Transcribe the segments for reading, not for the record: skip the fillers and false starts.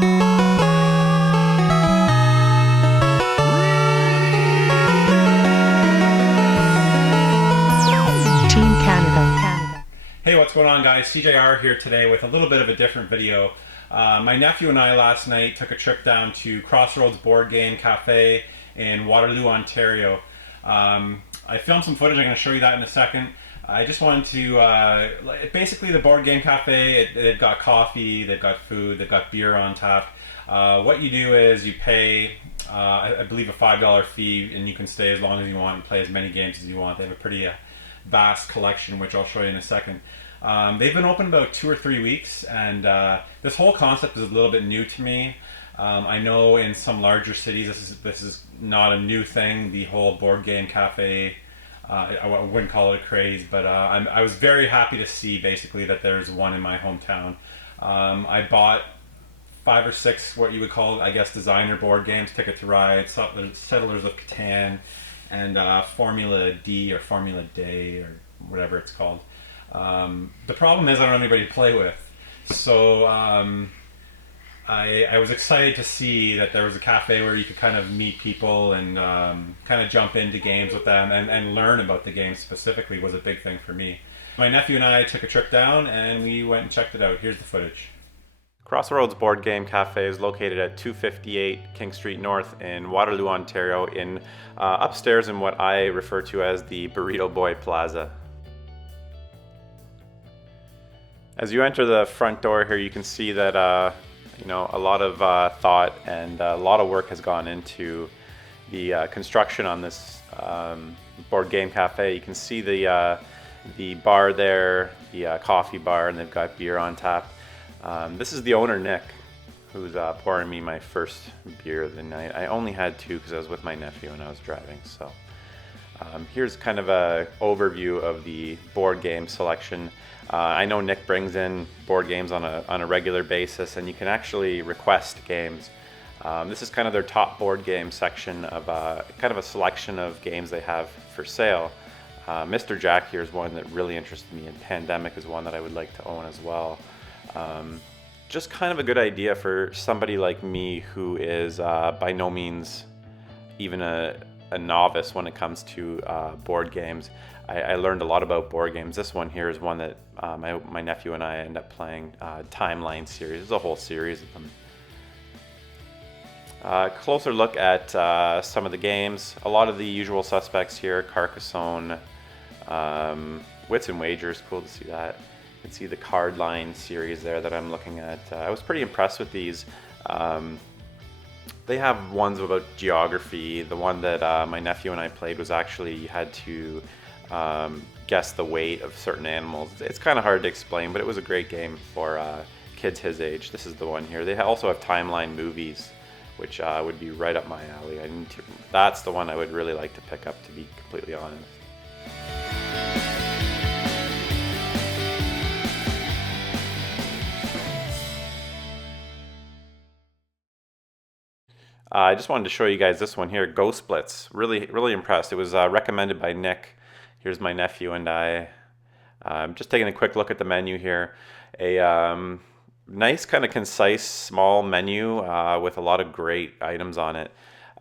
Hey, what's going on, guys? SeeJayAre here today with a little bit of a different video. My nephew and I last night took a trip down to Crossroads Board Game Cafe in Waterloo, Ontario. I filmed some footage. I'm going to show you that in a second. I just wanted to, basically the Board Game Cafe, they've got coffee, they've got food, they've got beer on tap. What you do is you pay, I believe, a $5 fee, and you can stay as long as you want and play as many games as you want. They have a pretty vast collection, which I'll show you in a second. They've been open about 2 or 3 weeks, and this whole concept is a little bit new to me. I know in some larger cities this is not a new thing, the whole board game cafe. I wouldn't call it a craze, but I was very happy to see basically that there's one in my hometown. I bought 5 or 6 what you would call, I guess, designer board games, Ticket to Ride, Settlers of Catan, and Formula D or Formula Day or whatever it's called. The problem is I don't have anybody to play with, so I was excited to see that there was a cafe where you could kind of meet people and kind of jump into games with them and learn about the game specifically was a big thing for me. My nephew and I took a trip down and we went and checked it out. Here's the footage. Crossroads Board Game Cafe is located at 258 King Street North in Waterloo, Ontario, in upstairs in what I refer to as the Burrito Boy Plaza. As you enter the front door here, you can see that a lot of thought and a lot of work has gone into the construction on this board game cafe. You can see the bar there, the coffee bar, and they've got beer on tap. This is the owner, Nick, who's pouring me my first beer of the night. I only had 2 because I was with my nephew and I was driving. So here's kind of an overview of the board game selection. I know Nick brings in board games on a regular basis, and you can actually request games. This is kind of their top board game section of kind of a selection of games they have for sale. Mr. Jack here is one that really interested me, and Pandemic is one that I would like to own as well. Just kind of a good idea for somebody like me who is by no means even a novice when it comes to board games. I learned a lot about board games. This one here is one that my nephew and I end up playing. Timeline series. There's a whole series of them. Closer look at some of the games. A lot of the usual suspects here. Carcassonne, Wits and Wagers. Cool to see that. You can see the card line series there that I'm looking at. I was pretty impressed with these. They have ones about geography. The one that my nephew and I played was actually, you had to guess the weight of certain animals. It's kind of hard to explain, but it was a great game for kids his age. This is the one here. They also have timeline movies, which would be right up my alley. That's the one I would really like to pick up, to be completely honest. I just wanted to show you guys this one here, Ghost Blitz. Really, really impressed. It was recommended by Nick. Here's my nephew and I. Just taking a quick look at the menu here. A nice kind of concise small menu with a lot of great items on it.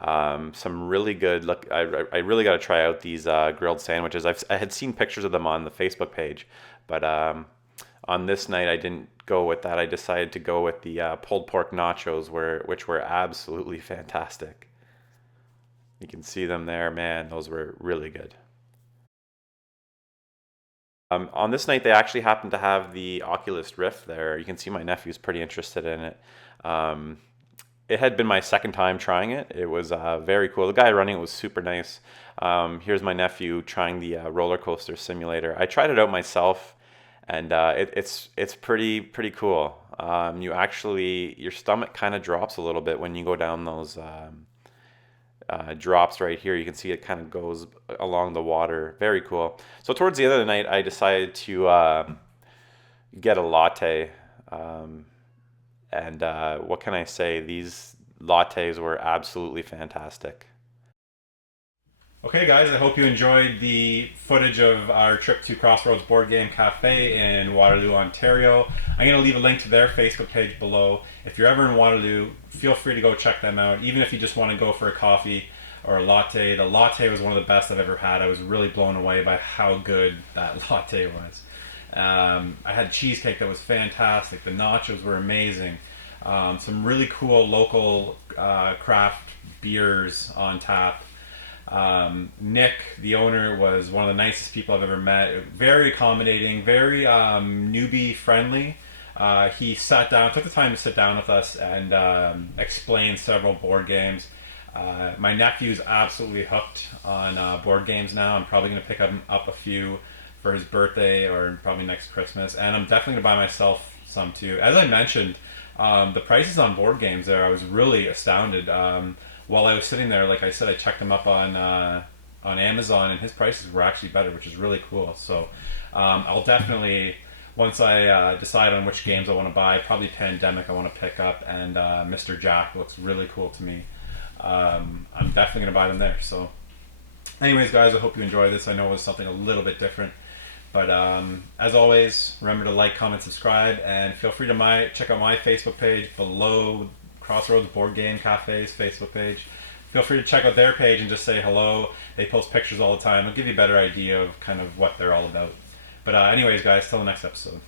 Some really good, look, I really got to try out these grilled sandwiches. I had seen pictures of them on the Facebook page, but on this night I didn't go with that. I decided to go with the pulled pork nachos, which were absolutely fantastic. You can see them there, man, those were really good. On this night, they actually happened to have the Oculus Rift there. You can see my nephew's pretty interested in it. It had been my second time trying it. It was very cool. The guy running it was super nice. Here's my nephew trying the roller coaster simulator. I tried it out myself, and it's pretty cool. Your stomach kind of drops a little bit when you go down those drops right here. You can see it kind of goes along the water. Very cool. So towards the end of the night, I decided to get a latte. And what can I say? These lattes were absolutely fantastic. Okay, guys, I hope you enjoyed the footage of our trip to Crossroads Board Game Cafe in Waterloo, Ontario. I'm going to leave a link to their Facebook page below. If you're ever in Waterloo, feel free to go check them out, even if you just want to go for a coffee or a latte. The latte was one of the best I've ever had. I was really blown away by how good that latte was. I had cheesecake that was fantastic. The nachos were amazing. Some really cool local craft beers on tap. Nick, the owner, was one of the nicest people I've ever met. Very accommodating, very newbie friendly. He sat down, took the time to sit down with us and explain several board games. My nephew's absolutely hooked on board games now. I'm probably going to pick up a few for his birthday or probably next Christmas. And I'm definitely going to buy myself some too. As I mentioned, the prices on board games there, I was really astounded. While I was sitting there, like I said, I checked them up on Amazon, and his prices were actually better, which is really cool. So I'll definitely, once I decide on which games I want to buy, probably Pandemic I want to pick up, and Mr. Jack looks really cool to me. I'm definitely going to buy them there. So anyways, guys, I hope you enjoyed this. I know it was something a little bit different. But as always, remember to like, comment, subscribe, and feel free to check out my Facebook page below Crossroads Board Game Cafe's Facebook page. Feel free to check out their page and just say hello. They post pictures all the time. It'll give you a better idea of kind of what they're all about. But anyways, guys, till the next episode.